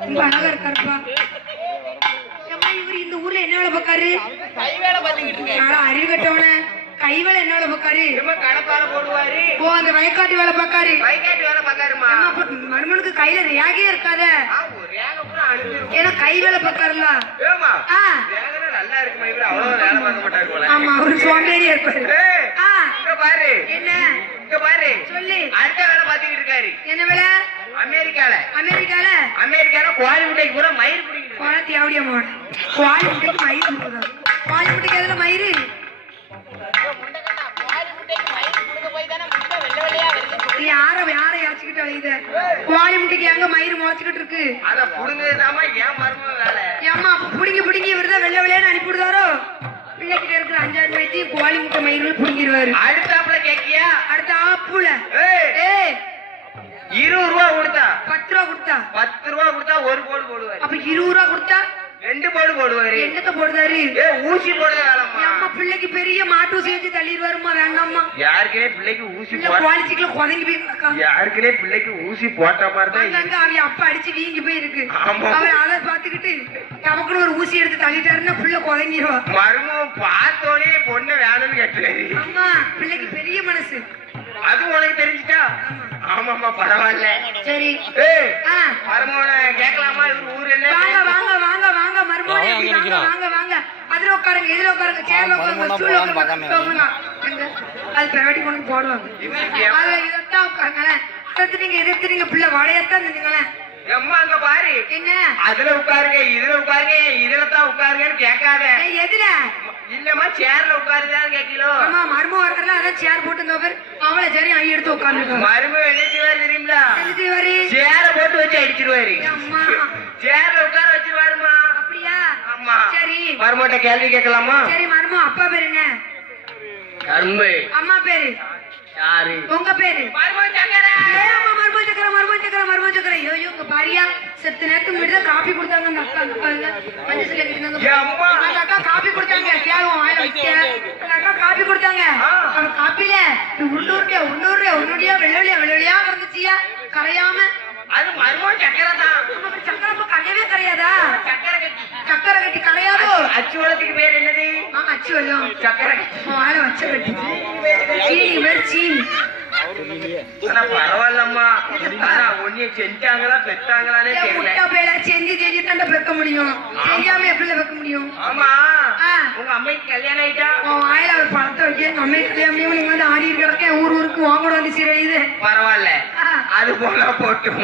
ரொம்ப அழகா இருக்காருப்பா. இவரு இந்த ஊர்ல என்ன வேலை பார்க்காரு? கை வேலை பார்த்துக்கிட்டு இருக்கேன். அறிவு கட்டவன கை வேலை என்ன வேலை பார்க்காரு? கடப்பார போடுவாரு. ஓ, அந்த வயக்காட்டு வேலை பார்க்காரு. வயக்காட்டு வேலை பார்க்காருமா. மருமனுக்கு கையில ரேகே இருக்காத. ஏன்னா கை வேலை பார்க்காருல்ல. நல்லா இருக்குமா? இவரு அவ்வளவு வேலை பார்க்க மாட்டாரு போல. ஆமா, ஒரு சோம்பேறியா இருப்பாரு. பாரு என்ன இங்க பாரு சொல்லு. அடுத்த வேலை பார்த்துக்கிட்டு இருக்காரு. என்ன வேலை? அமெரிக்கால. அமெரிக்கால கோழி முட்டைக்கு பூரா மயிர் பிடிக்கிட்டு. கோலத்தி ஆவடியா மாட. கோழி முட்டைக்கு மயிர் பிடிக்குதா? கோழி முட்டைக்கு எதுல மயிர்? யார யாச்சிக்கிட்டு அழையுது? கோழி முட்டைக்கு எங்க மயிர் முளைச்சுக்கிட்டு இருக்கு? அத புடுங்கதாமா ஏன் மர்மம் வேலை. ஏமா புடுங்கி இவருதான் வெள்ளை வெள்ளையான்னு அனுப்பிவிடுவாரோ? பிள்ளைகிட்ட இருக்கிற 5,000 ரூபாய்க்கு கோழி முட்டை மயிர்கள் புடுங்கிடுவாரு. அடுத்தாப்புல கேக்கியா? அடுத்த ஆப்புல 20 ரூபா கொடுத்தா 10 ரூபா கொடுத்தா 10 ரூபா கொடுத்தா ஒரு போடு போடுவாரு. அப்ப 20 ரூபா கொடுத்தா 2 போடு போடுவாரு. என்னத்த போடுதாரு? ஊசி போடுற வேலைமா. அம்மா பிள்ளைக்கு பெரிய மாட்டு ஊசி வச்சு தள்ளிடுவாருமா. வேண்டாம்மா. யாருக்கே பிள்ளைக்கு ஊசி குவாலிட்டிக்குள்ள குதங்கி போயிருக்கா. யாருக்கே பிள்ளைக்கு ஊசி போட்ட மாதிரி தான் அவன் அப்பா அடிச்சு வீங்கி போயிருக்கு. அவர் அதை பாத்துக்கிட்டு நமக்குன்னு ஒரு ஊசி எடுத்து தள்ளிட்டாருன்னா பிள்ளை குதங்கிடுவா. மருமம் பார்த்தோனே பொண்ணு வேணும்னு கேட்டுறாரு. அம்மா பிள்ளைக்கு பெரிய மனசு. அது உனக்கு தெரிஞ்சுட்டா? ஆமாமா, பரவாயில்ல. சரி மருமோன கேட்கலாமா? இவரு ஊர் என்ன? வாங்க வாங்க வாங்க வாங்க மருமோனே வாங்க வாங்க. அதுல உட்காருங்க, இதுல உட்காருங்க, சேர்ல உட்காருங்க, ஸ்டூல்ல உட்காருங்க. அது பிரவட்டி கொண்டு போடுவாங்க. அதுல இதத்தான் உட்காருங்களேன். எதிர்த்து நீங்க பிள்ளை வடையத்தான் இருந்தீங்களேன். அம்மா அங்க பாரு. என்ன? அதுல உட்காருங்க, இதுல உட்காருங்க, இதுல தான் உட்காருங்கன்னு கேட்காத. எதுல? இல்லம்மா, சேர்ல உட்காருதான்னு கேட்கலோ. ஆமா, மரும வரல, அதான் சேர் போட்டு இருந்தவர் அவளை சரி ஐ எடுத்து உட்கார்ந்து. மரும என்ன செய்வாரு தெரியுங்களா? சேர போட்டு வச்சு அடிச்சிருவாரு. சேர்ல உட்கார வச்சிருவாருமா. அப்படியா? ஆமா. சரி, மருமட்ட கேள்வி கேட்கலாமா? சரி. மரும அப்பா பேரு என்ன? கரும்பு. அம்மா பேரு யாரு? உங்க பேரு? மருமன் சக்கரை. மருமன் சக்கரை. ஐயோ, உங்க பாரியா செத்து நேரத்துக்கு முன்னாடி தான் காபி கொடுத்தாங்க. அந்த அக்கா மஞ்சள் அந்த அக்கா காபி கொடுத்தாங்க. தேவை வாயில வைக்க அந்த அக்கா காபி கொடுத்தாங்க. அந்த காப்பில உன்னுடைய வெள்ளையா இருந்துச்சியா கரையாம. அது மருமன் சக்கரை தான். சக்கரை கரையவே கரையாதா? சக்கரை கட்டி கரையாதோ? அச்சு வளத்துக்கு பேர் என்னது? அச்சு வெள்ளம். சக்கரை வாயில வச்ச கட்டி சீனி பேர் சீனி. பரவாயில்லம்மா. ஆனா ஒன்னிய செஞ்சாங்களா பெற்றாங்களானே தெரியல. செஞ்சு தாண்ட பெக்க முடியும். செய்யாம எப்படி வைக்க முடியும்? ஆமா, உங்க அம்மைக்கு கல்யாணம் ஆயிட்டா? வாயில ஒரு பழத்தை வைக்க எங்க அம்மைக்கு கல்யாணம். நீங்க வந்து ஆடி இருக்கிறக்க ஊருக்கு வாங்கோட வந்து சீரழியுது. பரவாயில்ல, அது போல போட்டும்.